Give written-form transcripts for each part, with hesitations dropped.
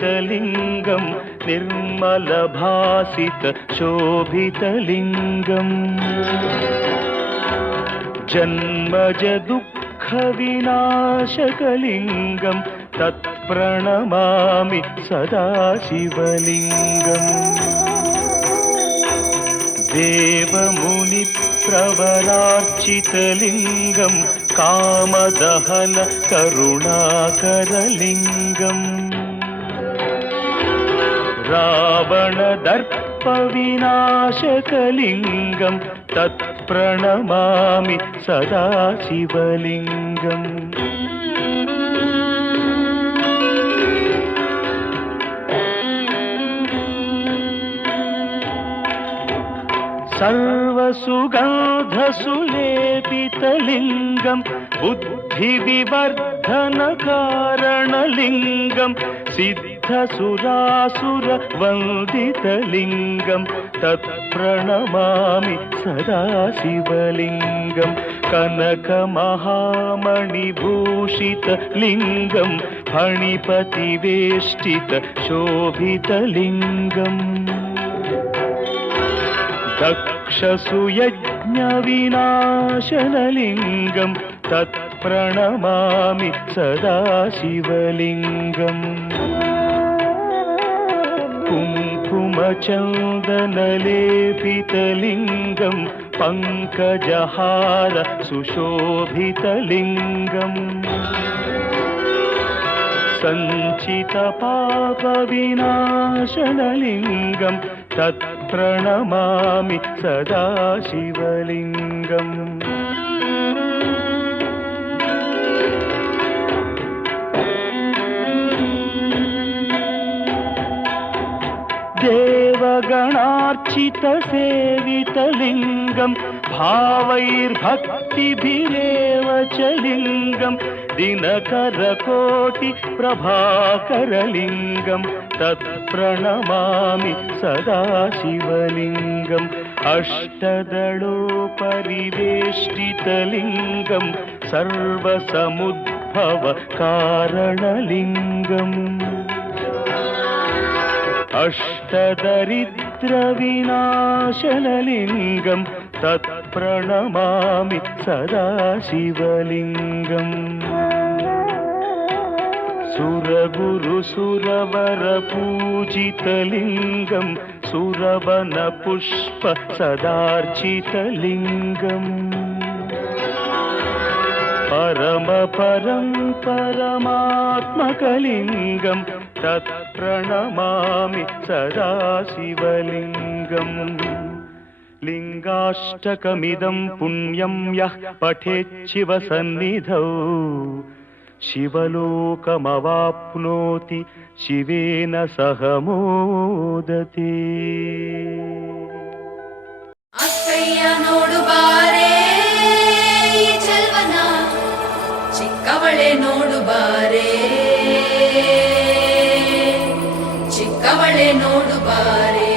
ब्रह्ममुरारिसुरार्चितलिङ्गं निर्मलभासितशोभितलिङ्गम् जन्मजदुःखविनाशकलिङ्गं तत्प्रणमामि सदा शिवलिङ्गम् देवमुनिप्रवरार्चितलिङ्गं कामदहन करुणाकरलिङ्गम् रावणदर्पविनाशकलिङ्गं तत्प्रणमामि सदा शिवलिङ्गम् सर्वसुगन्धसुलेपितलिङ्गं बुद्धिविवर्धनकारणलिङ्गं सिद्धसुरासुरवन्दितलिङ्गं तत्प्रणमामि सदा शिवलिङ्गं कनकमहामणिभूषितलिङ्गं फणिपतिवेष्टितशोभितलिङ्गम् दक्षसुयज्ञविनाशनलिङ्गं तत्प्रणमामि सदा शिवलिङ्गम् कुङ्कुमचन्दनलेपितलिङ्गं पङ्कजहार सुशोभितलिङ्गम् सञ्चितपापविनाशनलिङ्गं तत्प्रणमामि सदा शिवलिङ्गम् देवगणार्चितसेवितलिङ्गं भावैर्भक्तिभिरेव च लिङ्गं दिनकरकोटिप्रभाकरलिङ्गं तत्प्रणमामि सदा शिवलिङ्गम् अष्टदलोपरिवेष्टितलिङ्गं सर्वसमुद्भवकारणलिङ्गम् अष्टदरिद्रविनाशनलिङ्गं तत्प्रणमामि सदा शिवलिङ्गम् सुरगुरुसुरवरपूजितलिङ्गं सुरवनपुष्प सदार्चितलिङ्गम् परमपरं परमात्मकलिङ्गं तत्प्रणमामि सदा शिवलिङ्गम् लिङ्गाष्टकमिदं पुण्यं यः पठेच्छिवसन्निधौ शिवलोकमवाप्नोति शिवेन सह मोदते ಅಕ್ಕಯ್ಯ ನೋಡು ಬಾರೆ ಈ ಚೆಲ್ವನ ಚಿಕ್ಕವಳೆ ನೋಡು ಬಾರೆ ಚಿಕ್ಕವಳೆ ನೋಡು ಬಾರೆ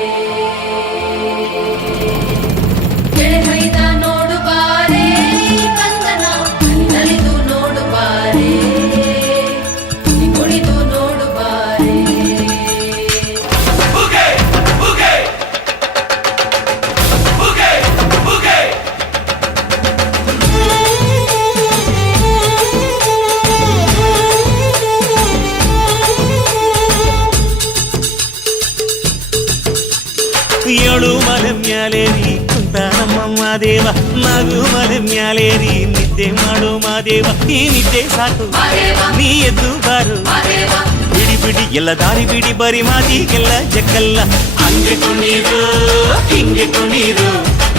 ಕೆಳಗೈದ ನೋಡು ಬಾರೆ ಕಂದನ ನಲಿದು ನೋಡು ಬಾರೆ ಕುಣಿದು ನೋಡು ಬಾರೆ ಏಳು ಮಲೆ ಮ್ಯಾಲೇರಿ ಕುಂತ ನಮ್ಮ ಮಾದೇವ ನಗು ಮಲೆ ಮ್ಯಾಲೇರಿ ನಿದ್ದೆ ಮಾಡು ಮಾದೇವ ಈ ನಿದ್ದೆ ಸಾಕು ನೀ ಎದ್ದು ಬಾರು ಬಿಡಿ ಬಿಡಿ ಎಲ್ಲ ದಾರಿ ಬಿಡಿ ಬರಿ ಮಾತಿಗೆಲ್ಲ ಜಕ್ಕಲ್ಲ ಹಂಗೆ ಕುಣೀರು ಹಿಂಗೆ ಕುಣೀರು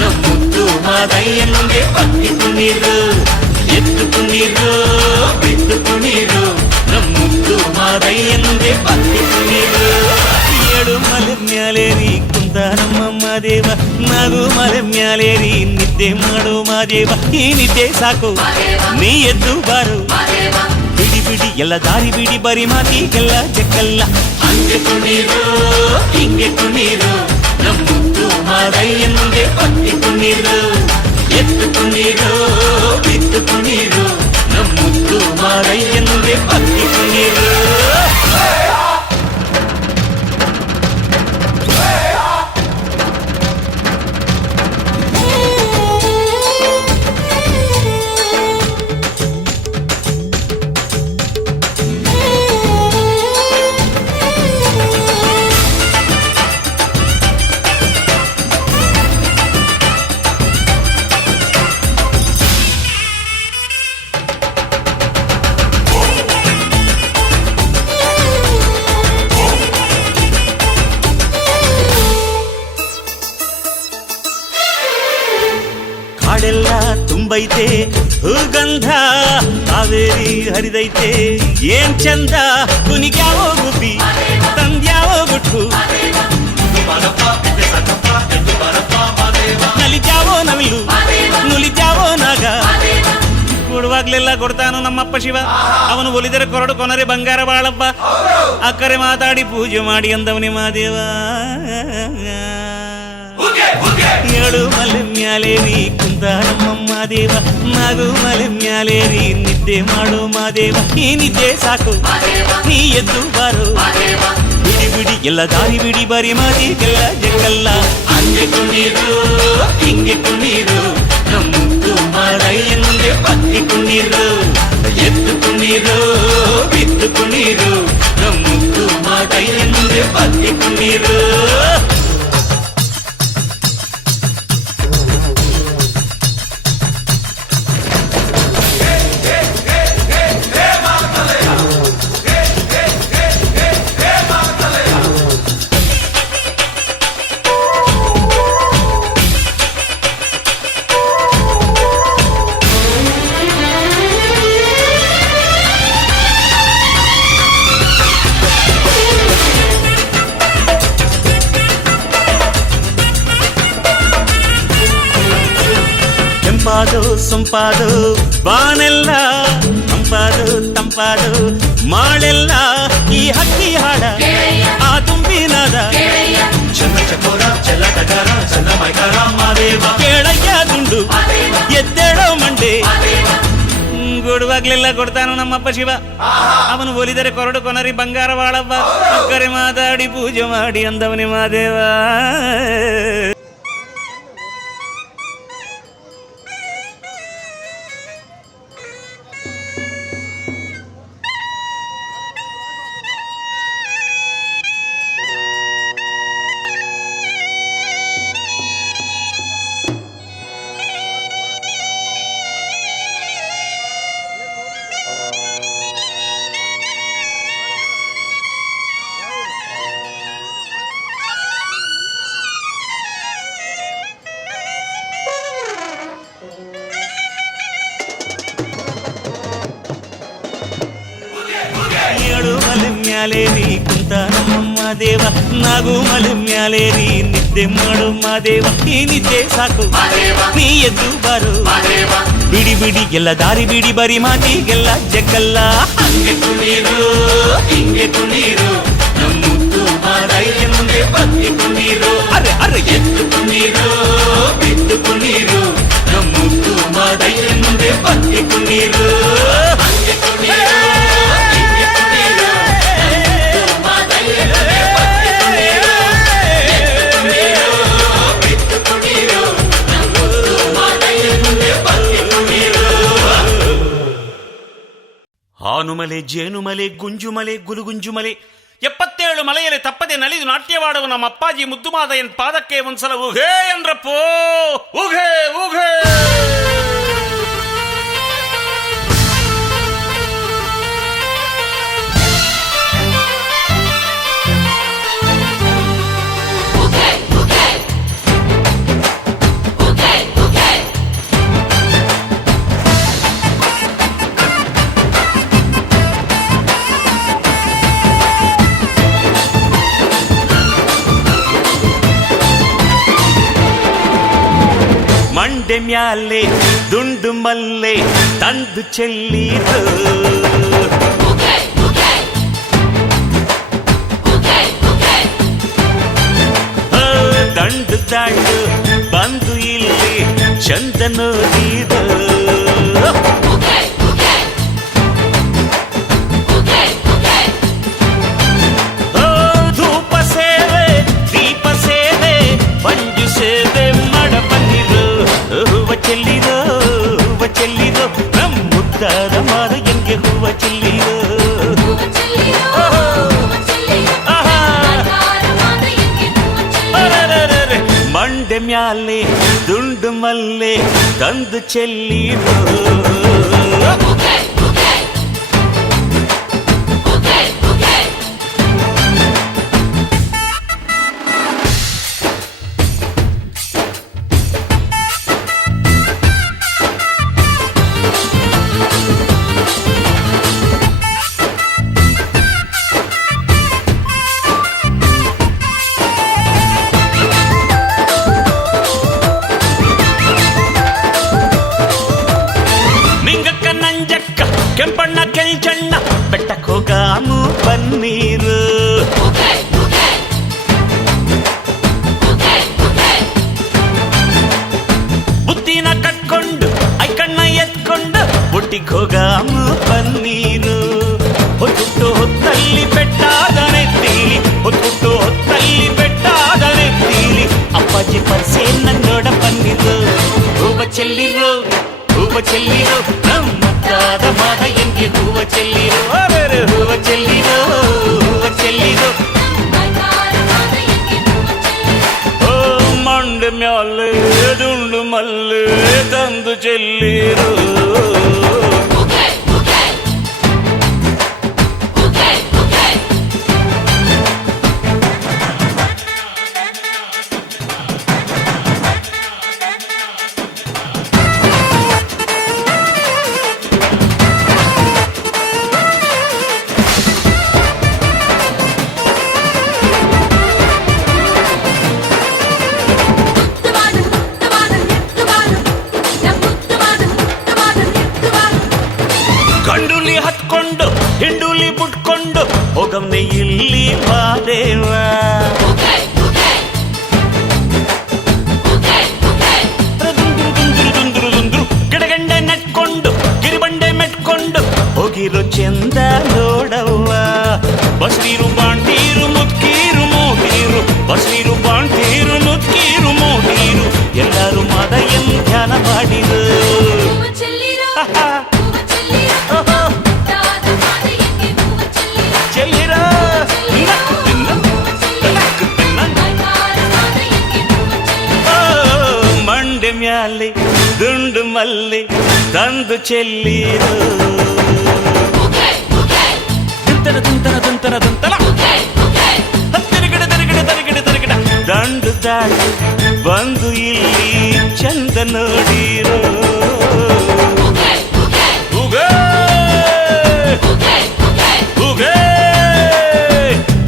ನಮ್ಮುದ್ದು ಮಾದಯ್ಯನಿಗೆ ಪತ್ತಿ ಕುಣೀರು ಎದ್ದು ಕುಣೀರು ಬಿದ್ದು ಕುಣೀರು ನಮ್ಮುದ್ದು ಮಾದಯ್ಯನಿಗೆ ಪತ್ತಿ ಕುಣೀರು ಏಳು ಮಲೆ ಮ್ಯಾಲೇರಿ ಕುಂತ ನಮ್ಮ ಮಾದೇವ ನಗು ಮಲೆ ಮ್ಯಾಲೇರಿ ನಿದ್ದೆ ಮಾಡು ಮಾದೇವ ಈ ನಿದ್ದೆ ಸಾಕು ನೀ ಎದ್ದು ಬಾರು ಬಿಡಿ ಬಿಡಿ ಎಲ್ಲ ದಾರಿ ಬಿಡಿ ಬರಿ ಮಾತಿಗೆಲ್ಲ ಜಕ್ಕಲ್ಲ ಹಂಗೆ ಕುಣೀರು ಹಿಂಗೆ ಕುಣೀರು ನಮ್ಮುತ್ತು ಮಾರಯ್ಯನಿಗೆ ಪತ್ತಿ ಕುಣೀರು ಎತ್ತು ಕುಣೀರು ಬಿತ್ತು ಕುಣೀರು ನಮ್ಮುತ್ತು ಮಾರಯ್ಯನಿಗೆ ಪತ್ತಿ ಕುಣೀರು ಕಾಡೆಲ್ಲ ತುಂಬೈತೆ ಹೂಗಂಧ ಕಾವೇರಿ ಹರಿದೈತೆ ಏನ್ ಚಂದ ಕುನಿಗ್ಯಾವೋ ಗುಬ್ಬಿ ತಂದ್ಯಾವೋ ಗುಟ್ಟು ನಲಿದ್ಯಾವೋ ನವಿಲು ನುಲಿದ್ಯಾವೋ ನಾಗ ಕೊಡುವಾಗ್ಲೆಲ್ಲ ಕೊಡ್ತಾನು ನಮ್ಮಪ್ಪ ಶಿವ ಅವನು ಒಲಿದರೆ ಕೊರಡು ಕೊನರೆ ಬಂಗಾರ ಬಾಳಪ್ಪ ಅಕ್ಕರೆ ಮಾತಾಡಿ ಪೂಜೆ ಮಾಡಿ ಅಂದವನಿ ಮಾದೇವ ಏಳು ಮಲೆ ಮ್ಯಾಲೇರಿ ಕುಂತ ನಮ್ಮಮ್ಮ ದೇವ ನಾಗು ಮಲೆ ಮ್ಯಾಲೇರಿ ನಿದ್ದೆ ಮಾಡು ಮಾದೇವ ಈ ನಿದ್ದೆ ಸಾಕು ನೀ ಎದ್ದು ಬಾರು ಬಿಡಿ ಬಿಡಿ ಎಲ್ಲ ದಾರಿ ಬಿಡಿ ಬರಿ ಮಾದಿಗೆಲ್ಲ ಜಕ್ಕಲ್ಲ ಹಂಗೆ ಕುಣೀರು ಹಿಂಗೆ ಕುಣೀರು ನಮ್ಮುತ್ತು ಮಾರಯ್ಯನಿಗೆ ಪತ್ತಿ ಕುಣೀರು ಎದ್ದು ಕುಣೀರು ಬಿದ್ದು ಕುಣೀರು ನಮ್ಮುತ್ತು ಮಾರಯ್ಯನಿಗೆ ಪತ್ತಿ ಕುಣೀರು ತಂಪಾದು ಸೊಂಪಾದು ಬಾನೆಲ್ಲ ತಂಪಾದು ತಂಪಾದು ಮಾಳೆಲ್ಲ ಈ ಹಕ್ಕಿ ಹಾಡ ಆ ತುಂಬಿನಾದ ಚನ್ನ ಚಕೋರ ಚೆಲ್ಲಟಗಾರ ಚನ್ನ ಮೈಕಾರ ಮಾದೇವ ಕೇಳಯ್ಯ ದುಂಡು ಎದ್ದೇಳೋ ಮಂಡೆ ಕೊಡುವಾಗ್ಲೆಲ್ಲ ಕೊಡ್ತಾನು ನಮ್ಮಪ್ಪ ಶಿವ ಅವನು ಒಲಿದರೆ ಕೊರಡು ಕೊನರಿ ಬಂಗಾರ ಬಾಳವ್ವ ಅಕ್ಕರೆ ಮಾತಾಡಿ ಪೂಜೆ ಮಾಡಿ ಅಂದವನಿ ಮಾದೇವ ಮ್ಯಾಲೇರಿ ಕುಂತ ನಮ್ಮಮ್ಮ ದೇವ ನಾಗು ಮಲೆ ಮ್ಯಾಲೇರಿ ನಿದ್ದೆ ಮಾಡು ಮಾದೇವ ಈ ನಿದ್ದೆ ಸಾಕು ನೀ ಎದ್ದು ಬಾರು ಬಿಡಿ ಬಿಡಿ ಎಲ್ಲ ದಾರಿ ಬಿಡಿ ಬರಿ ಮಾತಿಗೆಲ್ಲ ಜಕ್ಕಲ್ಲ ಹಂಗೆ ಕುಣೀರು ಹಿಂಗೆ ಕುಣೀರು ನಮ್ಮುತ್ತು ಮಾರಯ್ಯನಿಗೆ ಪತ್ತಿ ಕುಣೀರು ಅರೆ ಅರೆ ಎದ್ದು ಕುಣೀರು ಬಿದ್ದು ಕುಣೀರು ನಮ್ಮುತ್ತು ಮಾರಯ್ಯನಿಗೆ ಪತ್ತಿ ಕುಣೀರು ಹಂಗೆ ಕುಣೀರು ಹಾನುಮಲೆ ಜೇನುಮಲೆ ಗುಂಜುಮಲೆ ಗುಲುಗುಂಜುಮಲೆ 77 ಮಲೆಯಲ್ಲಿ ತಪ್ಪದೆ ನಲಿದು ನಾಟ್ಯವಾಡುವ ನಮ್ಮ ಅಪ್ಪಾಜಿ ಮುದ್ದುಮಾದಯ್ಯನ ಪಾದಕ್ಕೆ ಒಂದ್ಸಲ ಉಘೇ ಎಂದ್ರಪ್ಪೋ ಉಘೇ ಉಘೇ ಮಂಡೆ ಮ್ಯಾಲೆ ದುಂಡು ಮಲ್ಲೆ ತಂದು ಚೆಲ್ಲಿತು ದಾಟು ಬಂದು ಇಲ್ಲಿ ಚಂದ ನೋಡಿದು ಧೂಪ ಸೇವೆ ದೀಪ ಸೇವೆ ಪಂಜು ಸೇವೆ ಮಾಡ ಬಂದಿರು ಹೂವ ಚೆಲ್ಲಿರೋ ನಮ್ಮ ಮುದ್ದಾದ ಮಾರ ಎಂಗೆ ಹೂವ ಚೆಲ್ಲಿರೋ ಮಂಡೆ ಮ್ಯಾಲೆ ದುಂಡು ಮಲ್ಲೆ ತಂದು ಚೆಲ್ಲಿರೋ ಕೆಂಪಣ್ಣ ಕೆಂಚಣ್ಣ ಬೆಟ್ಟಕ್ಕೆ ಹೋಗಾಮು ಬನ್ನೀರು ಬುದ್ಧಿನ ಕಟ್ಕೊಂಡು ಐಕಣ್ಣ ಎತ್ಕೊಂಡು ಒಟ್ಟಿಗೆ ಹೋಗಾಮು ಬನ್ನೀರು ಹೊತ್ತು ಹೊತ್ತಲ್ಲಿ ಬೆಟ್ಟಾದನೆತ್ತೀಲಿ ಹೊತ್ತು ಹೊತ್ತಲ್ಲಿ ಬೆಟ್ಟಾದನೆತ್ತೀಲಿ ಅಪ್ಪಾಜಿ ಪರ್ಸೆ ನೋಡ ಬನ್ನಿರು ಹೂವ ಚೆಲ್ಲಿರು ನಮ್ಮ ಮಾದ ಎಂಗೆ ಹೂವ ಚೆಲ್ಲಿರೋ ಹೂವ ಚೆಲ್ಲಿರೋ ಓ ಮಂಡೆ ಮ್ಯಾಲೆ ದುಂಡು ಮಲ್ಲೆ ತಂದು ಚೆಲ್ಲಿರೋ ಗಂಡುಲಿ ಹತ್ಕೊಂಡು ಹಿಂಡುಲಿ ಬಿಟ್ಕೊಂಡು ಹೋಗವ್ನೆ ಇಲ್ಲಿ ಮಾದೇವ ಗಿಡಗಂಡೆ ನೆಟ್ಕೊಂಡು ಗಿರಿಬಂಡೆ ಮೆಟ್ಕೊಂಡು ಹೋಗಿರೋ ಚಂದ ನೋಡವ್ವ ಬಸ್ನೀರು ಬಾಂಟೀರು ಮುತ್ಕೀರು ಮೋಟೀರು ಬಸ್ನೀರು ಬಾಂಟೀರು ಮುತ್ಕೀರು ಮೋಟೀರು ಎಲ್ಲರೂ ಮಾದ ಎನ್ ಧ್ಯಾನ ಮಾಡಿರು ಮಂಡೆ ಮ್ಯಾಲೆ ದುಂಡು ಮಲ್ಲೆ ತಂದು ಚೆಲ್ಲಿರು ದಂತರ ತಿರುಗಿಡ ದಂಡು ದಾಟಿ ಬಂದು ಇಲ್ಲಿ ಚಂದ ನೋಡಿರೋ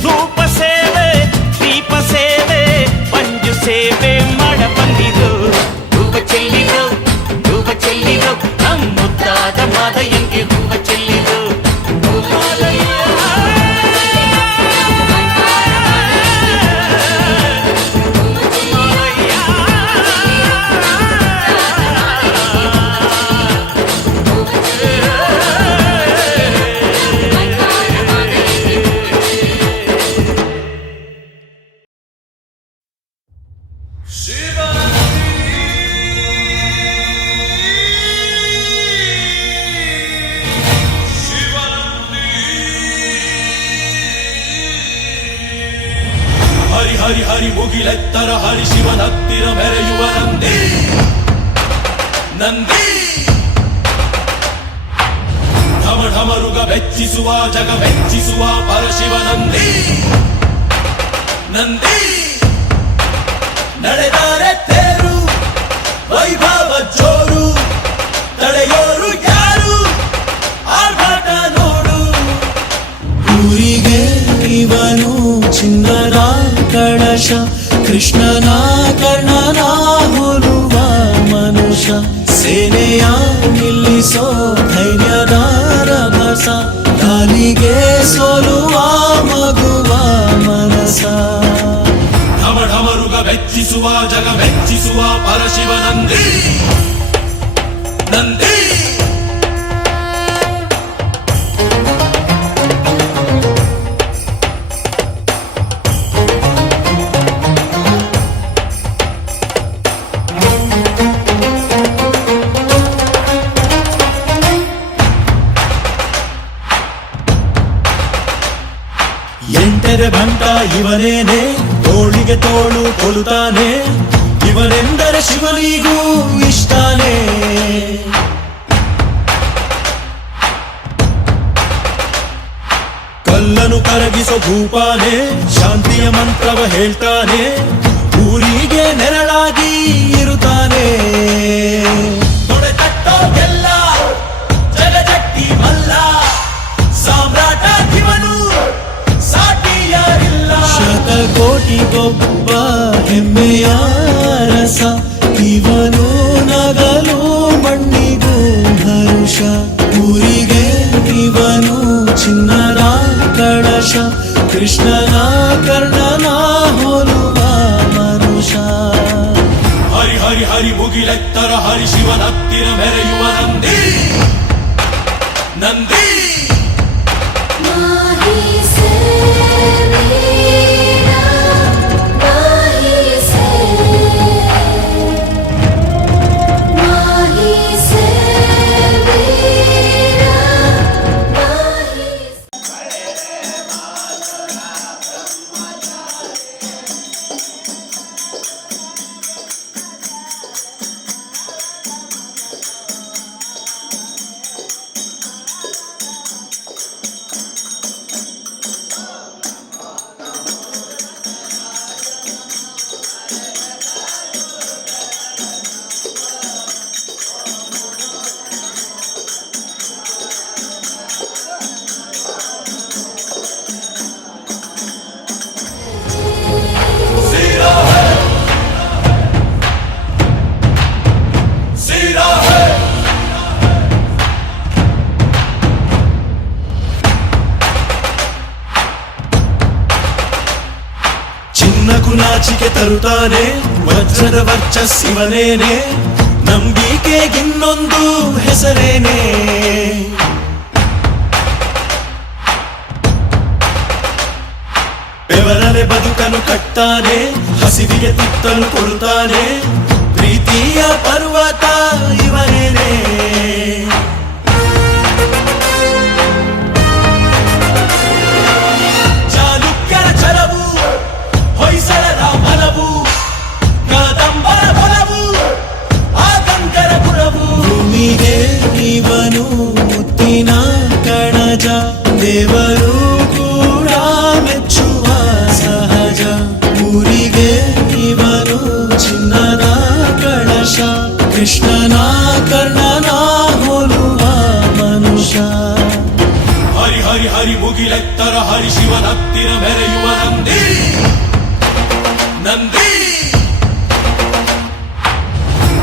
ಧೂಪ ಸೇವೆ ದೀಪ ಸೇವೆ ಪಂಜು ಸೇವೆ ಮಾಡ ಬಂದಿರೋ ಹೂವ ಚೆಲ್ಲಿರೋ ನಮ್ಮ ಮುದ್ದಾದ ಮಾದ ಎಂಗೆ ಹೂವ ಚೆಲ್ಲಿರೋ ಹರಿ ಹರಿ ಮುಗಿಲೆತ್ತರ ಹರಿ ಶಿವನತ್ತಿರ ಮೆರೆಯುವ ನಂದಿ ಢಮ ಢಮರುಗ ಬೆಚ್ಚಿಸುವ ಜಗ ಮೆಚ್ಚಿಸುವ ಪರಶಿವ ನಂದಿ ನಡೆದರೆ ತೇರು ವೈಭವ ಜೋರು ತಡೆಯೋರು ಯಾರು ಆರ್ಭಟ ನೋಡು ಊರಿಗೆ ಇವನು ಚಿನ್ನದ ಕಳಶ ಕೃಷ್ಣನ ಕರ್ಣನ ಹೋಲುವ ಮನುಷ್ಯ ಸೇನೆಯ ನಿಲ್ಲಿಸೋ ಧೈರ್ಯದ ರಭಸ ಗಾಲಿಗೆ ಸೋಲುವ ಮಗುವ ಮನಸ ಢಮ ಢಮರುಗ ಮೆಚ್ಚಿಸುವ ಜಗ ಮೆಚ್ಚಿಸುವ ಪರಶಿವ ನಂದಿ ನಂದಿ. ಎಂಟರೆ ಭಂಟ ಇವನೇನೆ, ತೋಳಿಗೆ ತೋಳು ಕೊಲುತ್ತಾನೆ, ಇವನೆಂದರೆ ಶಿವನಿಗೂ ಇಷ್ಟಾನೆ. ಕಲ್ಲನು ಕರಗಿಸೋ ಭೂಪಾನೆ, ಶಾಂತಿಯ ಮಂತ್ರವ ಹೇಳ್ತಾನೆ, ಊರಿಗೆ ನೆರಳಾಗಿ ಇರುತ್ತಾನೆ. ತೊಡೆ ತಟ್ಟೋಗೆಲ್ಲ ಜಗಜಟ್ಟಿ ಮಲ್ಲ, ಸಾಮ್ರಾಟ ಇವನು ಸಾಟಿ ಯಾರಿಲ್ಲ. ಶತಕೋಟಿಗೊಬ್ಬ ಹೆಮ್ಮೆಯ ರಸ, ಇವನು ನಗಲು ಮಣ್ಣಿಗೂ ಹರುಷ. ಊರಿಗೆ ಇವನು ಚಿನ್ನದ ಕಳಶ, ಕೃಷ್ಣನ ಕರ್ಣನ ಹೋಲುವ ಮನುಷ್ಯ. ಹರಿ ಹರಿ ಹರಿ ಮುಗಿಲೆತ್ತರ ಹರಿ ಶಿವನ ಹತ್ತಿರ ಮೆರೆಯುವ ನಂದಿ ನಂದಿ. ಮಾಹಿ ಸೇ ವೀರ, ಮಾಹಿ ಸೇ, ಮಾಹಿ ಸೇ ವೀರ, ಮಾಹಿ सीरा है, सीरा है. ಚಿನ್ನಕು ನಾಚಿಕೆ ತರುತ್ತಾನೆ, ವಜ್ರದ ವರ್ಚಸ್ಸಿವನೇನೆ, ನಂಬಿಕೆಗಿನ್ನೊಂದು ಹೆಸರೇನೆ. ಬೆವರನೆ ಬದುಕನು ಕಟ್ತಾನೆ, ಹಸಿವಿಗೆ ತುತ್ತಲು ಕೊಡುತ್ತಾನೆ, ಪ್ರೀತಿಯ ಪರ್ವತ ಇವನೇನೆ. ಚಾಲುಕ್ಯರ ಛಲವು, ಹೊಯ್ಸಳರ ಮನವು, ಕದಂಬರ ಬಲವು, ಆಗಂಗರ ಗುಣವು. ಭೂಮಿಗೆ ಇವನು ಮುತ್ತಿನ ಕಣಜ, ದೇವರು ಕೂಡ ಮೆಚ್ಚುವ ಸಹಜ. ಊರಿಗೆ ಇವನು ಚಿನ್ನದ ಕಳಶ, ಕೃಷ್ಣನ ಕರ್ಣನ ಹೋಲುವ ಮನುಷ್ಯ. ಹರಿ ಹರಿ ಹರಿ ಮುಗಿಲೆತ್ತರ ಹರಿ ಶಿವನ ಹತ್ತಿರ ಮೆರೆಯುವ ನಂದಿ ನಂದಿ.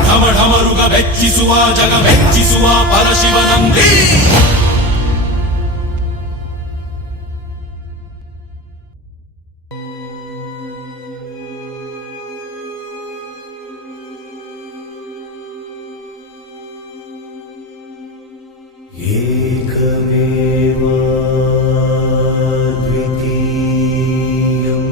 ಢಮ ಢಮರುಗ ಮೆಚ್ಚಿಸುವ ಜಗ ಮೆಚ್ಚಿಸುವ ಪರಶಿವ ನಂದಿ. ಏಕಮೇವಾ ದ್ವಿತೀಯಂ,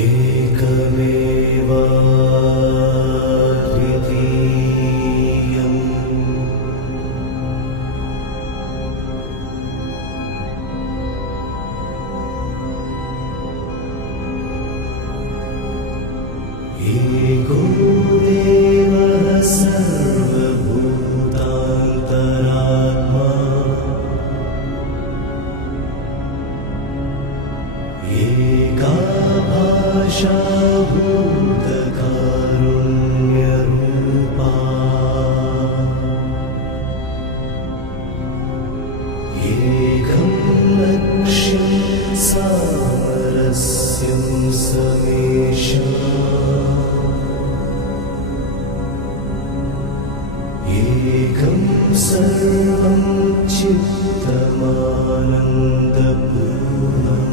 ಏಕಮೇವಾ ದ್ವಿತೀಯಂ. एको देवः सर्वभूतान्तरात्मा, एका भाषा भूतकारुण्यरूपा, एकं लक्ष्यं सामरस्यं समेषा. एकं सर्वं चित्तमानन्दपूर्णम्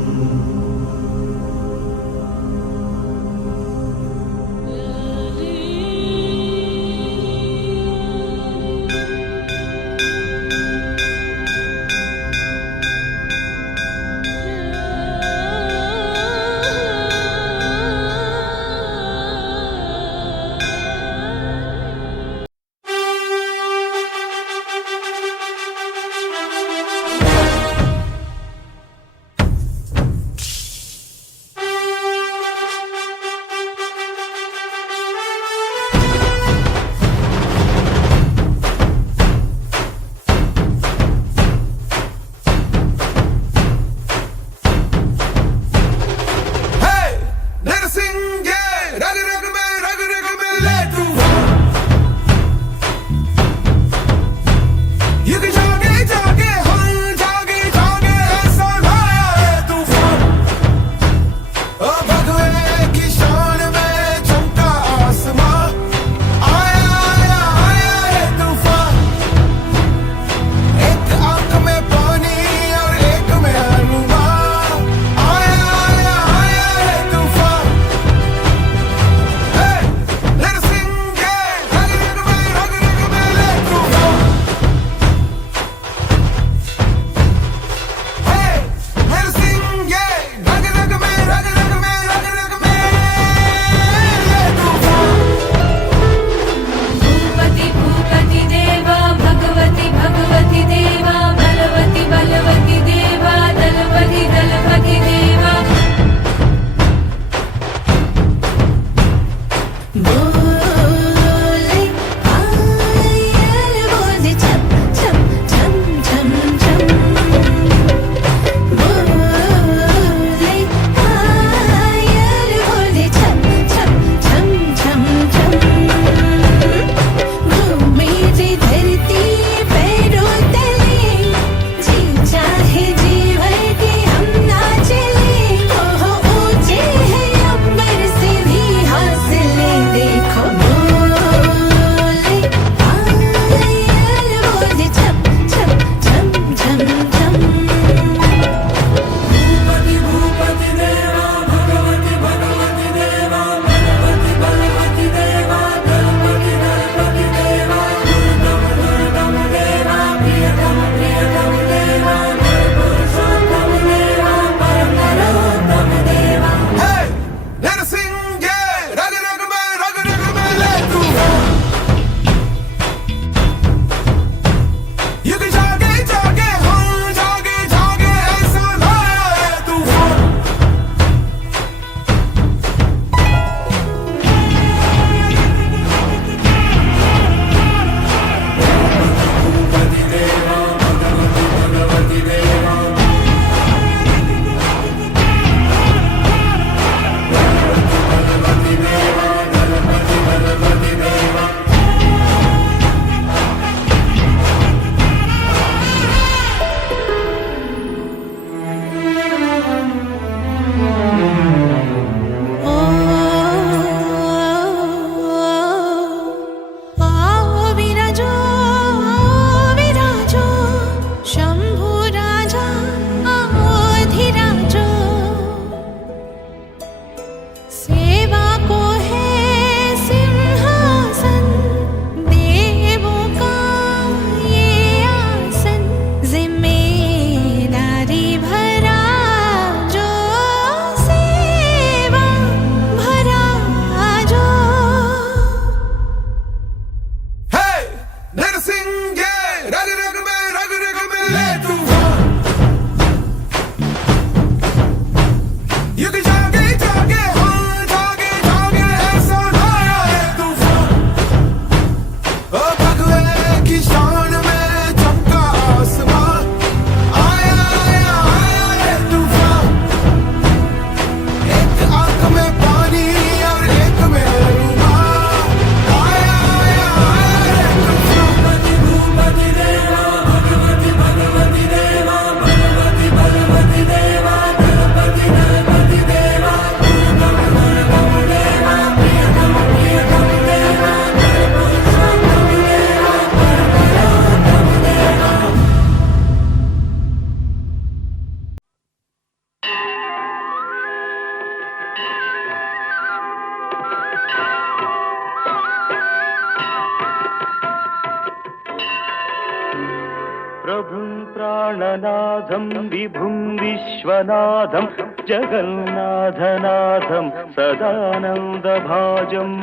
प्रभुं प्राणनाथं विभुं विश्वनाथं जगन्नाथनाथं सदानन्दभाजम्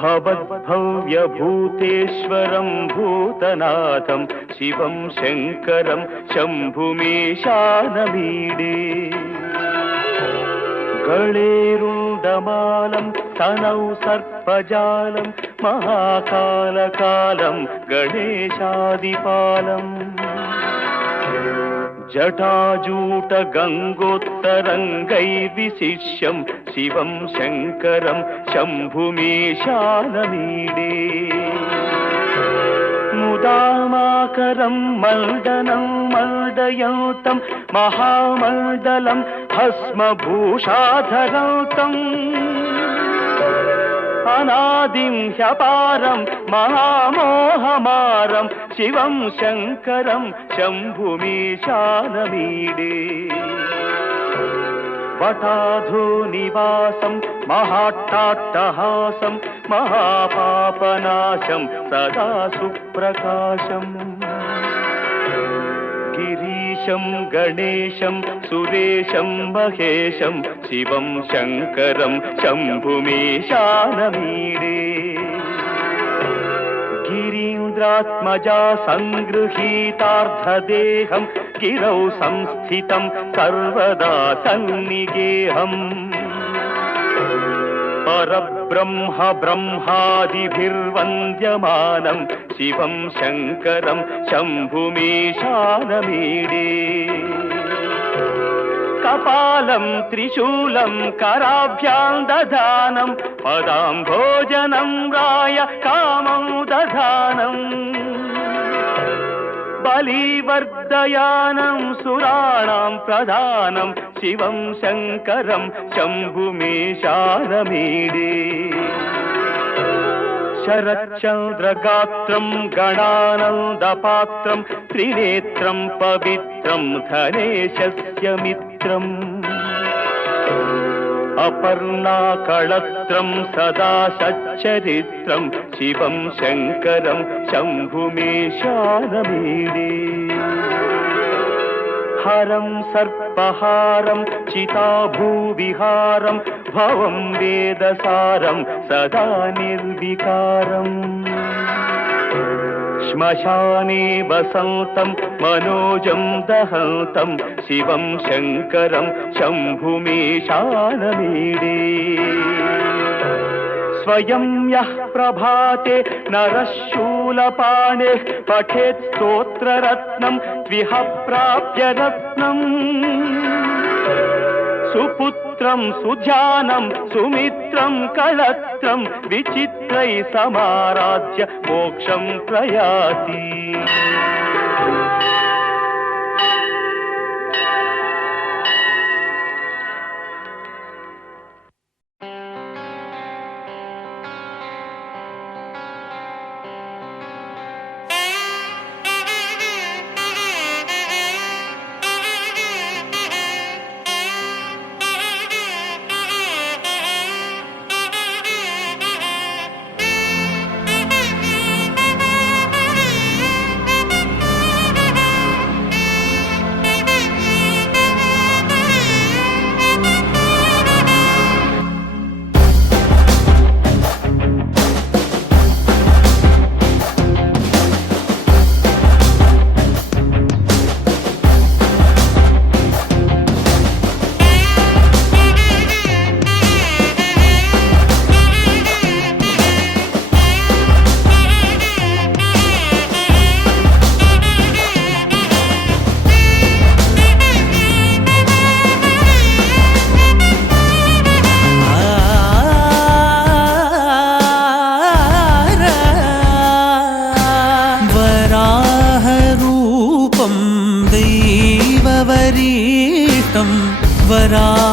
भवद्भव्यभूतेश्वरं भूतनाथं शिवं शङ्करं शम्भुमीशानमीडे गळेरुण्डमालं तनौ सर्पजालं महाकालकालं गणेशादिपालम् जटाजूटगङ्गोत्तरङ्गैर्विशिष्यं शिवं शङ्करं शम्भुमीशानमीडे मुदामाकरं मण्डनं मण्डयन्तं महामण्डलं भस्मभूषाधरन्तम् अनादिं ह्यपारं महामोहमारं शिवं शङ्करं शम्भुमीशानमीडे वटाधोनिवासं महाट्टाट्टहासं महापापनाशं सदा सुप्रकाशम् गिरीशं गणेशं सुरेशं महेशं शिवं शङ्करं शम्भुमीशानमीडे गिरीन्द्रात्मजा सङ्गृहीतार्धदेहं गिरौ संस्थितं सर्वदा सन्निगेहम् परब्रह्म ब्रह्मादिभिर्वन्द्यमानं शिवं शङ्करं शम्भुमीशानमीडे कपालं त्रिशूलं कराभ्यां दधानं पदाम्भोजनं राय कामं दधानम् बलिवर्धयानं सुराणां प्रधानं शिवं शङ्करं शम्भुमीशानमीडे शरच्चन्द्रगात्रं गणानन्दपात्रं त्रिनेत्रं पवित्रं धनेशस्य मित्रम् अपर्णाकळत्रं सदा सच्चरित्रं शिवं शङ्करं शम्भुमीशानमीडे हरं सर्पहारं चिताभूविहारं भवं वेदसारं सदा निर्विकारम् श्मशाने वसन्तं मनोजं दहन्तं शिवं शङ्करं शम्भुमीशानमीडे स्वयं यः प्रभाते नरः शूलपाणेः पठेत् स्तोत्ररत्नं त्विह प्राप्य रत्नम् सुपुत्रं सुजानं सुमित्रं कलत्रं विचित्रैः समाराध्य मोक्षं प्रयाति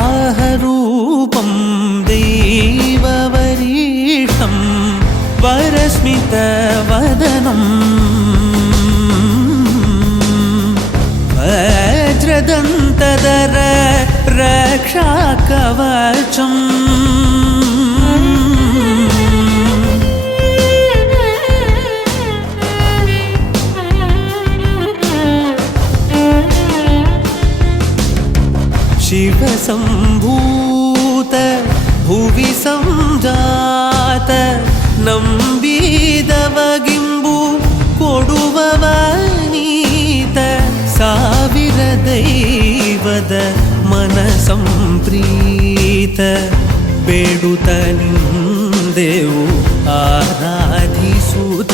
वराहरूपं देववरीष्ठं वरस्मितवदनं वज्रदन्तधर रक्षाकवचम् ಸಂಭೂತ ಭುವಿ ಸಂಜಾತ ನಂಬಿದವಗಿಂಬು ಕೊಡುವವ ನೀತ ಸಾವಿರ ದೈವದ ಮನ ಸಂಪ್ರೀತ ಬೇಡುತ್ತ ನಿಂದೆವು ಆರಾಧಿಸುತ್ತ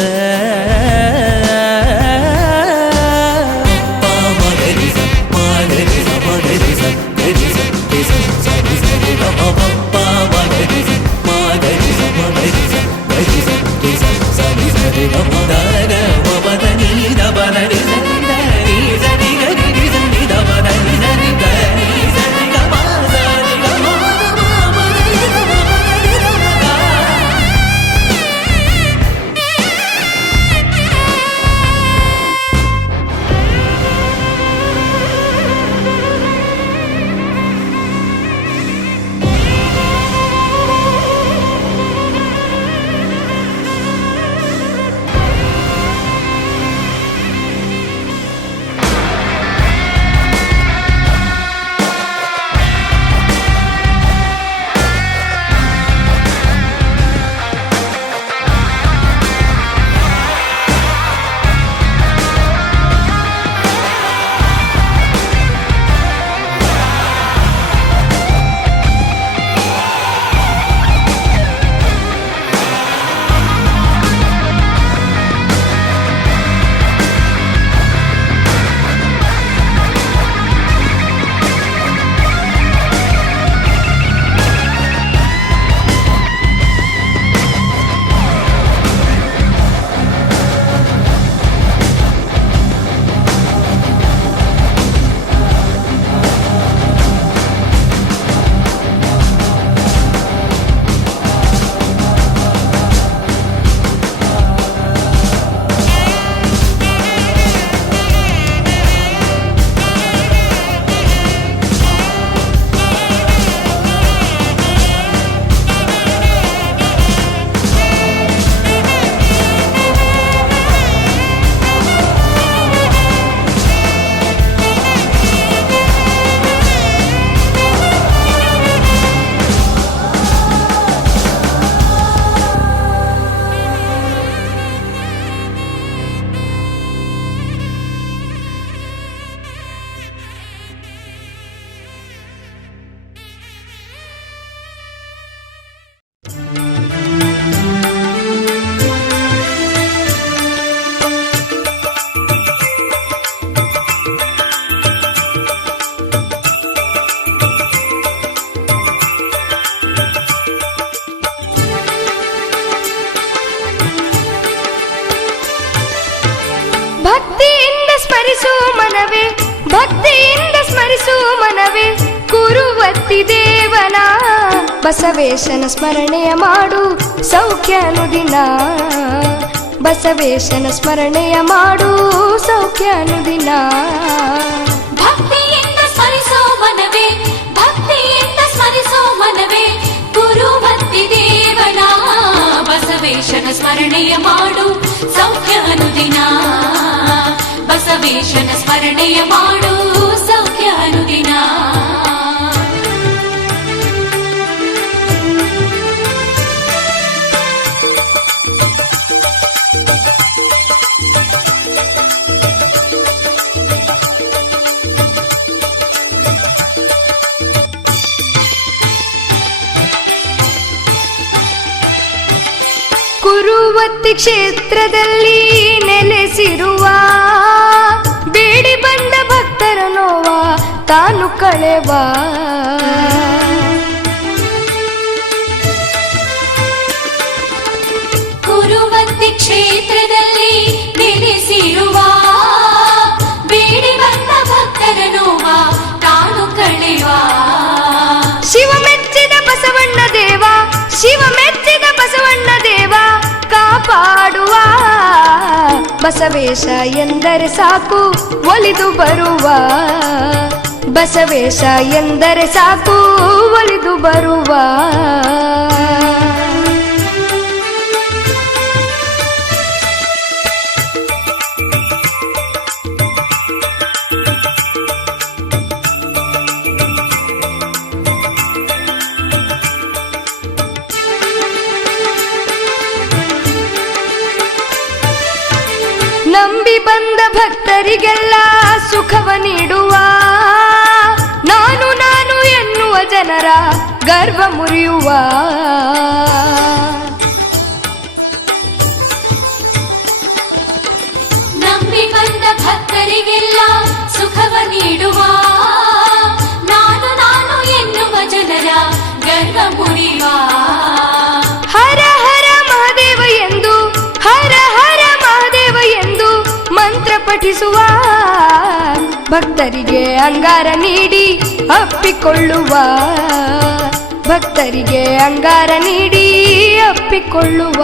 ಭಕ್ತಿಯಿಂದ ಸ್ಮರಿಸು ಮನವೇ ಕುರುವತ್ತಿ ದೇವನ ಬಸವೇಶನ ಸ್ಮರಣೆಯ ಮಾಡು ಸೌಖ್ಯ ಅನುದಿನ ಬಸವೇಶನ ಸ್ಮರಣೆಯ ಮಾಡು ಸೌಖ್ಯ ಅನುದಿನ ಭಕ್ತಿಯಿಂದ ಸ್ಮರಿಸೋ ಮನವೇ ಭಕ್ತಿಯಿಂದ ಸ್ಮರಿಸೋ ಮನವೇ ಕುರುವತ್ತಿ ದೇವನ ಬಸವೇಶನ ಸ್ಮರಣೆಯ ಮಾಡು ಸೌಖ್ಯ ಅನುದಿನ ಬಸವೇಶನ ಸ್ಮರಣೆಯ ಮಾಡು ಸೌಖ್ಯ ಅನುದಿನ ಕುರುವತ್ತಿ ಕ್ಷೇತ್ರದಲ್ಲಿ ನೆಲೆಸಿರುವ ಬೇಡಿ ಬಂದ ಭಕ್ತರ ನೋವ ತಾನು ಕಳೆವ ಕುರುವತ್ತಿ ಕ್ಷೇತ್ರದಲ್ಲಿ ನೆಲೆಸಿರುವ ಬೇಡಿ ಬಂದ ಭಕ್ತರ ನೋವ ತಾನು ಕಳೆವ ಶಿವ ಮೆಚ್ಚಿದ ಬಸವಣ್ಣ ದೇವ ಶಿವ ಮೆಚ್ಚಿದ ಬಸವಣ್ಣ ದೇವ ಕಾಪಾಡುವ ಬಸವೇಶ ಎಂದರೆ ಸಾಕು ಒಲಿದು ಬರುವ ಬಸವೇಶ ಎಂದರೆ ಸಾಕು ಒಲಿದು ಬರುವ ನಂಬಿ ಬಂದ ಭಕ್ತರಿಗೆಲ್ಲ ಸುಖವ ನೀಡುವ ನಾನು ನಾನು ಎನ್ನುವ ಜನರ ಗರ್ವ ಮುರಿಯುವ ನಂಬಿ ಬಂದ ಭಕ್ತರಿಗೆಲ್ಲ ಸುಖವ ನೀಡುವ ನಾನು ನಾನು ಎನ್ನುವ ಜನರ ಗರ್ವ ಮುರಿಯುವ ಹರ ಹರ ಮಹಾದೇವ ಎಂದು ಹರ ಹರ ಮಹಾದೇವ ಎಂದು ಮಂತ್ರ ಪಠಿಸುವ ಭಕ್ತರಿಗೆ ಅಂಗಾರ ನೀಡಿ ಅಪ್ಪಿಕೊಳ್ಳುವ ಭಕ್ತರಿಗೆ ಅಂಗಾರ ನೀಡಿ ಅಪ್ಪಿಕೊಳ್ಳುವ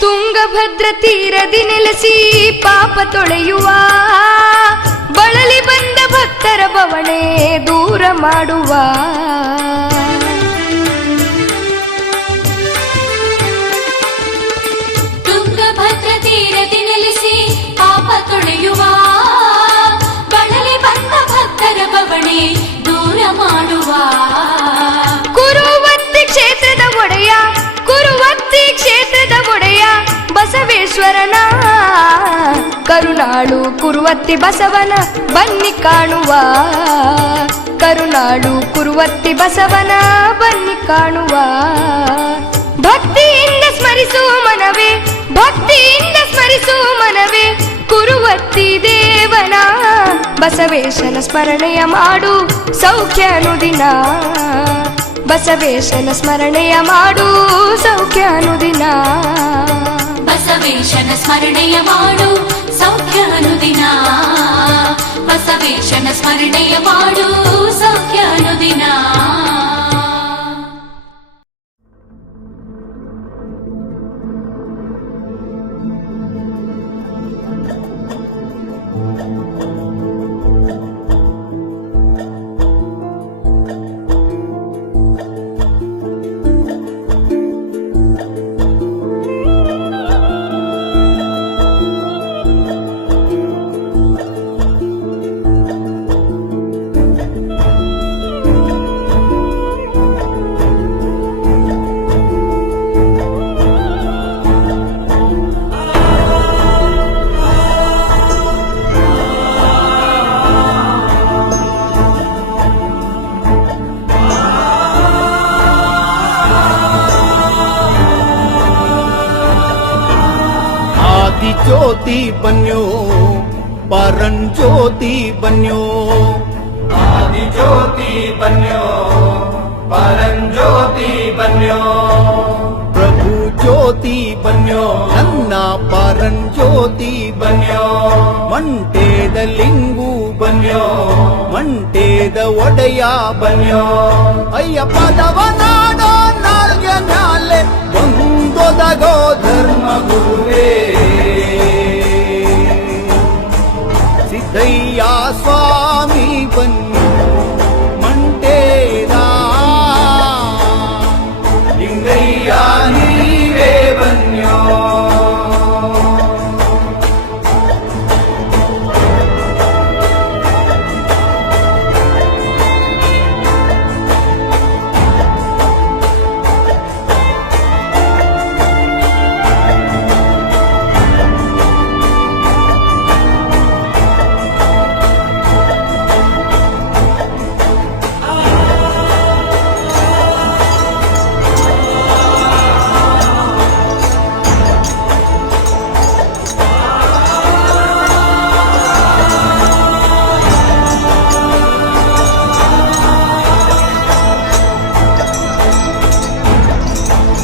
ತುಂಗಭದ್ರ ತೀರದಿ ನೆಲೆಸಿ ಪಾಪ ತೊಳೆಯುವ ಬಳಲಿ ಬಂದ ಭಕ್ತರ ಬವಣೆ ದೂರ ಮಾಡುವ ತುಂಗಭದ್ರ ತೀರದಿ ನೆಲೆಸಿ ಪಾಪ ತೊಳೆಯುವ ಬಳಲಿ ಬಂದ ಭಕ್ತರ ಬವಣೆ ದೂರ ಮಾಡುವ ಕುರುವತ್ತಿ ಕ್ಷೇತ್ರದ ಒಡೆಯ ಕುರುವತ್ತಿ ಕ್ಷೇತ್ರದ ಒಡೆಯ ಬಸವೇಶ್ವರನ ಕರುನಾಳು ಕುರುವತ್ತಿ ಬಸವನ ಬನ್ನಿ ಕಾಣುವ ಕರುನಾಳು ಕುರುವತ್ತಿ ಬಸವನ ಬನ್ನಿ ಕಾಣುವ ಭಕ್ತಿಯಿಂದ ಸ್ಮರಿಸುವ ಮನವೇ ಭಕ್ತಿಯಿಂದ ಸ್ಮರಿಸುವ ಮನವೇ ಕುರುವತ್ತಿ ದೇವನ ಬಸವೇಶನ ಸ್ಮರಣೆಯ ಮಾಡು ಸೌಖ್ಯ ಅನುದಿನ ಬಸವೇಶನ ಸ್ಮರಣೆಯ ಮಾಡು ಸೌಖ್ಯ ಅನುದಿನ ಬಸವೇಶನ ಸ್ಮರಣೆಯ ಮಾಡು ಸೌಖ್ಯ ಅನುದಿನ ಬಸವೇಶನ ಸ್ಮರಣೆಯ ಮಾಡು ಸೌಖ್ಯ ಅನುದಿನ ज्योति बन्यो परम ज्योति बन्यो आदि ज्योति बन्यो परम ज्योति बन्यो प्रभु ज्योति बन्यो नन्न परम ज्योति बन्यो मंटेद लिंगु बन्यो मंटेद ಒಡೆಯ बन्यो ಅಯ್ಯಪ್ಪದವನಾಡೋ ನಾಲ್ಗೆ ಮ್ಯಾಲೆ ಒಂದೊದಗೋ ಧರ್ಮ ಗುರುವೇ ಸಿದ್ದಯ್ಯ ಸ್ವಾಮಿ ಬನ್ನಿ ಮಂಟೇದ ಲಿಂಗಯ್ಯ ನೀವೇ ಬನ್ಯೋ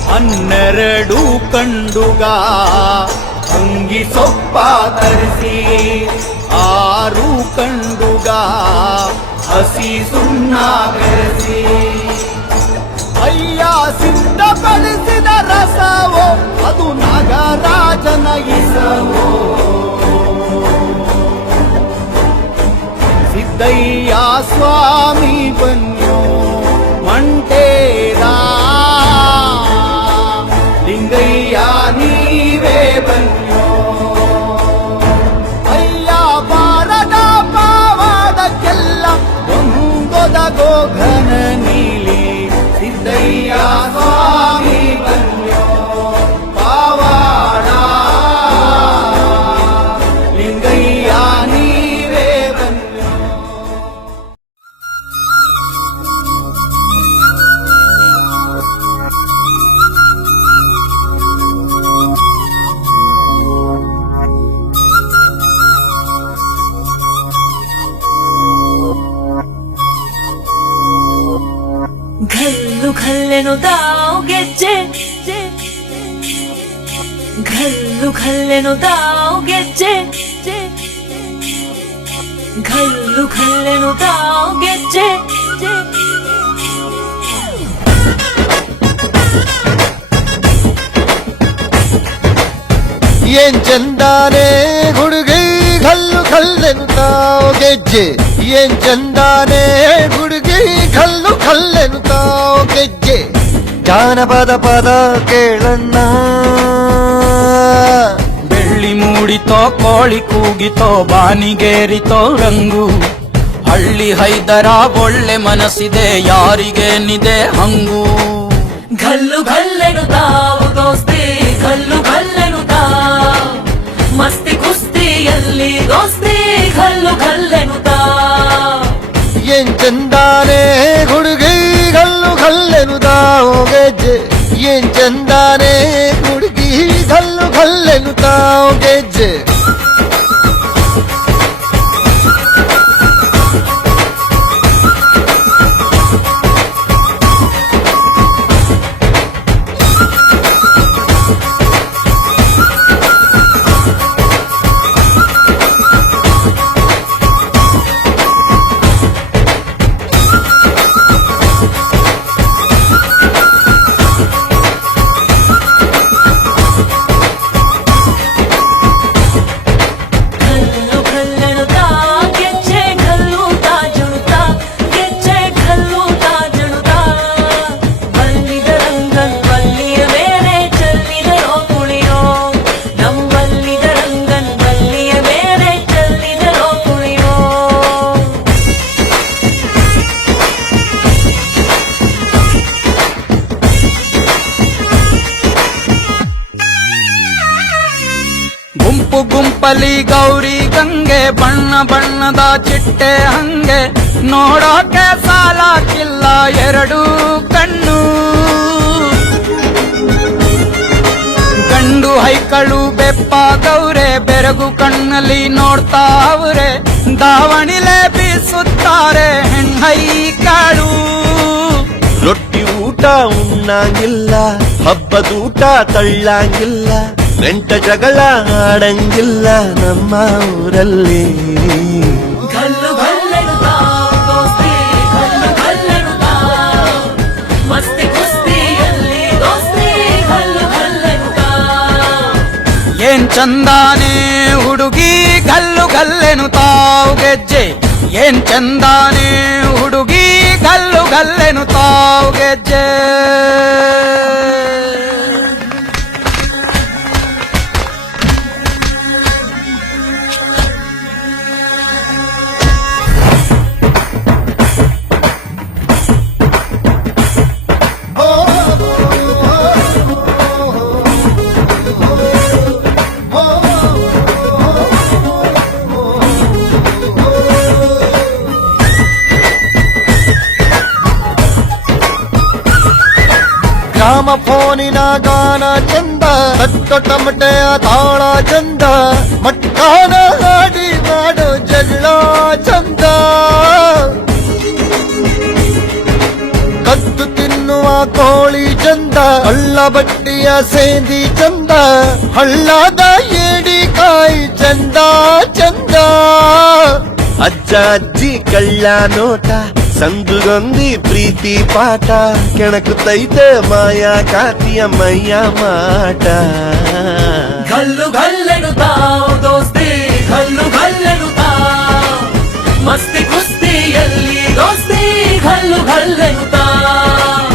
ಹನ್ನೆರಡು ಕಂಡುಗ ಅಂಗಿ ಸೊಪ್ಪ ತರಿಸಿ ಆರು ಕಂಡುಗ ಹಸಿ ಸುಣ್ಣ ಬೆರೆಸಿ ಅಯ್ಯ ಸಿದ್ಧಪಡಿಸಿದ ರಸವೋ ಅದು ನಾಗರಾಜನ ಇಸವೋ ಸಿದ್ದಯ್ಯ ಸ್ವಾಮಿ ಬನ್ಯೋ ಮಂಟೇದ ಘಲ್ಲು ಘಲ್ಲೆನುತಾವ್ ಗೆಜ್ಜೆ ಘಲ್ಲು ಘಲ್ಲೆನುತಾವ್ ಗೆಜ್ಜೆ ಘಲ್ಲು ಘಲ್ಲೆನುತಾವ್ ಗೆಜ್ಜೆ ಏನ್ ಚಂದಾನೆ ಹುಡುಗಿ ಘಲ್ಲು ಘಲ್ಲೆನುತಾವ್ ಗೆಜ್ಜೆ ಏನ್ ಚಂದಾನೆ ಹುಡುಗಿ ಘಲ್ಲು ಘಲ್ಲೆನುತಾವ್ ಗೆಜ್ಜೆ ಜಾನಪದ ಪದ ಕೇಳಣ್ಣ ಬೆಳ್ಳಿ ಮೂಡಿತೋ ಕೋಳಿ ಕೂಗಿತೋ ಬಾನಿಗೇರಿತೋ ರಂಗು ಹಳ್ಳಿ ಹೈದರ ಒಳ್ಳೆ ಮನಸ್ಸಿದೆ ಯಾರಿಗೇನಿದೆ ಹಂಗು ಘಲ್ಲು ಘಲ್ಲೆನುತಾವ್ ದೋಸ್ತಿ ಘಲ್ಲು ಘಲ್ಲೆನುತಾವ್ ಮಸ್ತಿ ಕುಸ್ತಿಯಲ್ಲಿ ದೋಸ್ತಿ ಘಲ್ಲು ಘಲ್ಲೆನುತಾವ್ ಏನ್ ಚಂದಾನೆ ಹುಡುಗಿ ಘಲ್ಲು ಘಲ್ಲೆನುತಾವ್ ಗೆಜ್ಜೆ ಏನ್ ಚಂದಾನೆ ಹುಡುಗಿ ಘಲ್ಲು ಘಲ್ಲೆನುತಾವ್ ಗೆಜ್ಜೆ ಗುಂಪು ಗುಂಪಲಿ ಗೌರಿ ಗಂಗೆ ಬಣ್ಣ ಬಣ್ಣದ ಚಿಟ್ಟೆ ಹಂಗೆ ನೋಡೋಕೆ ಸಾಲಾಕಿಲ್ಲ ಎರಡು ಕಣ್ಣು ಗಂಡು ಹೈಕಳು ಬೆಪ್ಪಾಗವ್ರೆ ಬೆರಗು ಕಣ್ಣಲ್ಲಿ ನೋಡ್ತಾ ಅವ್ರೆ ದಾವಣಿಲೆ ಬೀಸುತ್ತಾರೆ ಹೆಣ್ಣೈಕಾಳು ರೊಟ್ಟಿ ಊಟ ಉಣ್ಣಂಗಿಲ್ಲ ಹಬ್ಬದೂಟ ತಳ್ಳಂಗಿಲ್ಲ ಗಂಟ ಜಗಳ ಆಡಂಗಿಲ್ಲ ನಮ್ಮ ಊರಲ್ಲಿ ಘಲ್ಲು ಘಲ್ಲೆನುತಾವ್ ದೋಸ್ತಿ ಘಲ್ಲು ಘಲ್ಲೆನುತಾವ್ ಮಸ್ತಿ ಕುಸ್ತಿಯಲ್ಲಿ ದೋಸ್ತಿ ಘಲ್ಲು ಘಲ್ಲೆನುತಾವ್ ಏನ್ ಚಂದಾನೆ ಹುಡುಗಿ ಘಲ್ಲು ಘಲ್ಲೆನುತಾವ್ ಗೆಜ್ಜೆ ಏನ್ ಚಂದಾನೆ ಹುಡುಗಿ ಘಲ್ಲು ಘಲ್ಲೆನುತಾವ್ ಗೆಜ್ಜೆ ಗ್ರಾಮ ಫೋನಿನ ಗಾನ ಚಂದ ತಟ್ಟ ಟಮಟೆಯ ತಾಳ ಚಂದ ಮಟ್ಟಾನ ಹಾಡಿ ಮಾಡೋ ಜಗಳ ಚಂದ ಕದ್ದು ತಿನ್ನುವ ಕೋಳಿ ಚಂದ ಹಳ್ಳ ಬಟ್ಟಿಯ ಸೇಂದಿ ಚಂದ ಹಳ್ಳದ ಏಡಿಕಾಯಿ ಚಂದ ಚಂದ ಅಜ್ಜ ಅಜ್ಜಿ ಕಳ್ಳ ನೋಟ ಸಂದುಗೊಂದಿ ಪ್ರೀತಿ ಪಾಠ ಕೆಣಕುತ್ತೈತೆ ಮಾಯಾ ಕಾತಿಯ ಮೈಯ ಮಾಟ ಘಲ್ಲು ಘಲ್ಲೆನುತಾವ್ ದೋಸ್ತಿ ಘಲ್ಲು ಘಲ್ಲೆನುತಾವ್ ಮಸ್ತಿ ಕುಸ್ತಿಯಲ್ಲಿ ದೋಸ್ತಿ ಘಲ್ಲು ಘಲ್ಲೆನುತಾವ್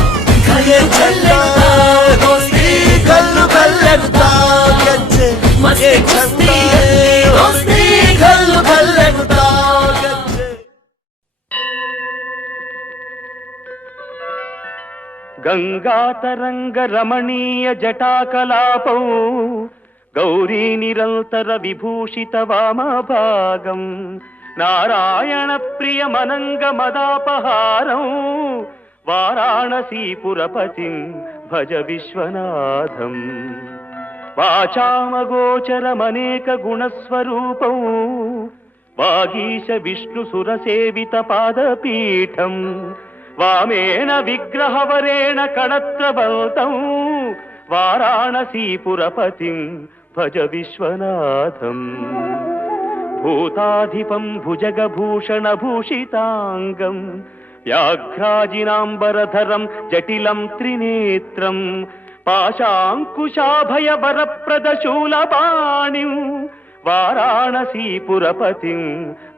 ಘಲ್ಲು ಘಲ್ಲೆನುತಾವ್ ದೋಸ್ತಿ ಘಲ್ಲು ಘಲ್ಲೆನುತಾವ್ ಗೆಜ್ಜೆ ಮಸ್ತಿ ಕುಸ್ತಿಯಲ್ಲಿ ದೋಸ್ತಿ ಘಲ್ಲು ಘಲ್ಲೆನುತಾವ್ ಗಂಗಾತರಂಗ ರಮಣೀಯ ಜಟಾಕಲಾಪೌ ಗೌರಿ ನಿರಂತರ ವಿಭೂಷಿತ ವಾಮಭಾಗಂ ನಾರಾಯಣ ಪ್ರಿಯ ಮನಂಗ ಮದಾಪಹಾರಂ ವಾರಾಣಸೀಪುರಪತಿಂ ಭಜ ವಿಶ್ವನಾಥಂ ವಾಚಾಮಗೋಚರಮನೇಕ ಗುಣಸ್ವರೂಪೌ ವಾಗೀಶ ವಿಷ್ಣು ಸುರಸೇವಿತ ಪಾದಪೀಠಂ వామేణ విగ్రహవరేణ కళత్రబల్తం వారాణసీపురపతిం భజ విశ్వనాథం భూతాధిపం భుజగభూషణభూషితాంగం వ్యాఘ్రాజినాంబరధరం జటిలం త్రినేత్రం పాశాంకుశాభయవరప్రదశూలపాణిం వారాణసీపురపతిం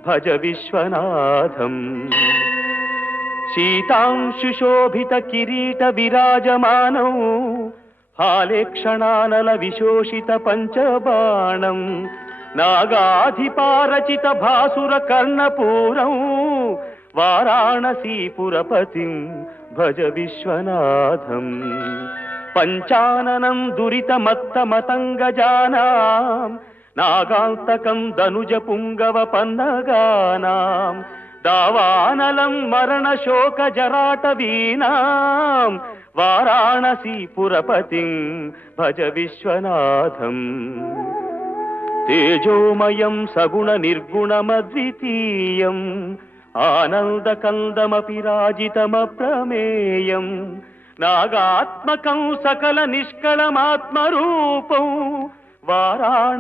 భజ విశ్వనాథం శీతాంశుశోభిత కిరీట విరాజమానౌ హాలేక్షణానల విశోషిత పంచబాణం నాగాధిపారచిత భాసుర కర్ణపూరం వారాణసీపురపతిం భజ విశ్వనాథం పంచాననం దురితమత్తమతంగజానాం నాగాంతకం ధనుజ పుంగవ పన్నగానాం దావానలం మరణ శోక జరాటవీనాం వారాణసీపురపతిం భజ విశ్వనాథం తేజోమయం సగుణ నిర్గుణమద్వితీయం ఆనందకందమపి రాజితమప్రమేయం నాగాత్మకం సకల నిష్కళమాత్మరూపం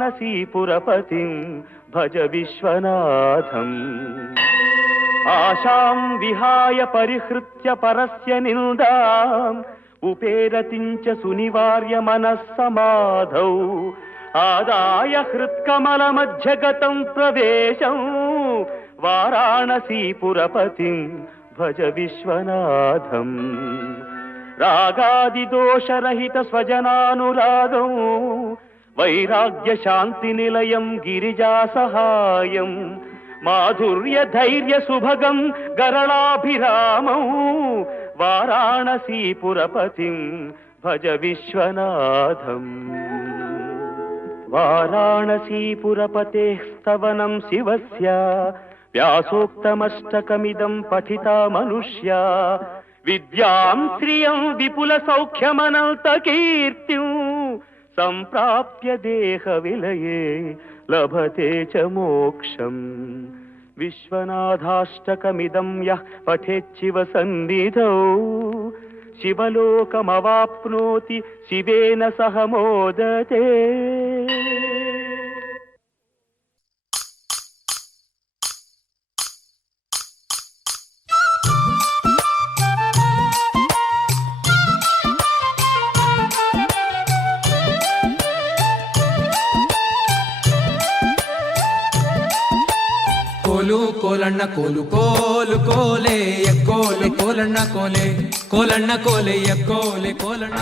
వారాణసీపురపతిం భజ విశ్వనాథం ఆశాం విహాయ పరిహృత్య పరస్య నిందాం ఉపేరతించ సునివార్య మనస్సమాధౌ ఆదాయ హృత్కమలమధ్యగతం ప్రవేశం వారాణసీపురపతిం భజ విశ్వనాథం రాగాదిదోషరహిత స్వజనానురాగం వైరాగ్య శాంతి నిలయం గిరిజా సహాయం మాధుర్య ధైర్య సుభగం గరళాభిరామం వారాణసీపురపతిం భజ విశ్వనాథం వారాణసీపురపతేః స్తవనం శివస్య వ్యాసోక్తమష్టకమిదం పఠితా మనుష్యా విద్యాం శ్రియం విపుల సౌఖ్యమనంత కీర్తిం సంప్రాప్య దేహ విలయే లభతే చ మోక్షం విశ్వనాథాష్టకమిదం యః పఠేచ్చివ సన్నిధౌ శివలోకమవాప్నోతి శివేన సహ మోదతే కోలు కోలಣ್ణ కోలు కోలు కోలే ఎక్కోలే కోలಣ್ణ కోలే కోలಣ್ణ కోలే ఎక్కోలే కోలಣ್ణ